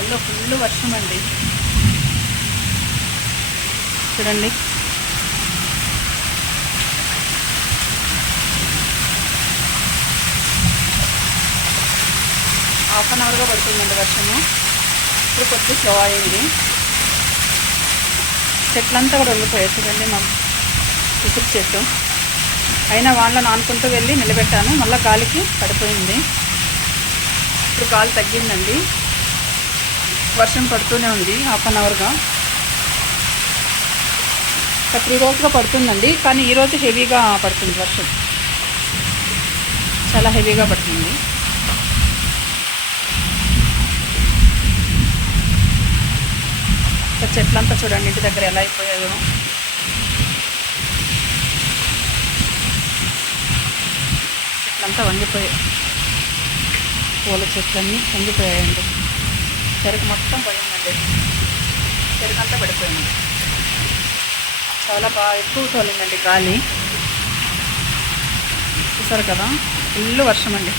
ఊళ్ళో ఫుల్ వర్షం అండి చూడండి. హాఫ్ అన్ అవర్గా పడుతుందండి వర్షము. ఇప్పుడు కొద్ది స్లో అయింది. చెట్లంతా కూడా వెళ్ళిపోయాయి చూడండి మా ఉసురు చెట్టు. అయినా వాళ్ళని ఆనుకుంటూ వెళ్ళి నిలబెట్టాను. మళ్ళీ గాలికి పడిపోయింది. ఇప్పుడు గాలి తగ్గిందండి. వర్షం పడుతూనే ఉంది హాఫ్ అన్ అవర్గా ఒక త్రీ రోజుగా పడుతుందండి కానీ ఈరోజు హెవీగా పడుతుంది వర్షం. చాలా హెవీగా పడుతుంది. ఇంకా చెట్లంతా చూడండి ఇంటి దగ్గర ఎలా అయిపోయాయో. చెట్లంతా వంగిపోయాయి పూల చెట్లన్నీ వంగిపోయాయండి. చెరుకు మొత్తం పోయిందండి. చెరుకు అంతా పడిపోయింది. చాలా బాగా ఎక్కువ తోలిందండి గాలి. చూసారు కదా? ఫుల్ వర్షం అండి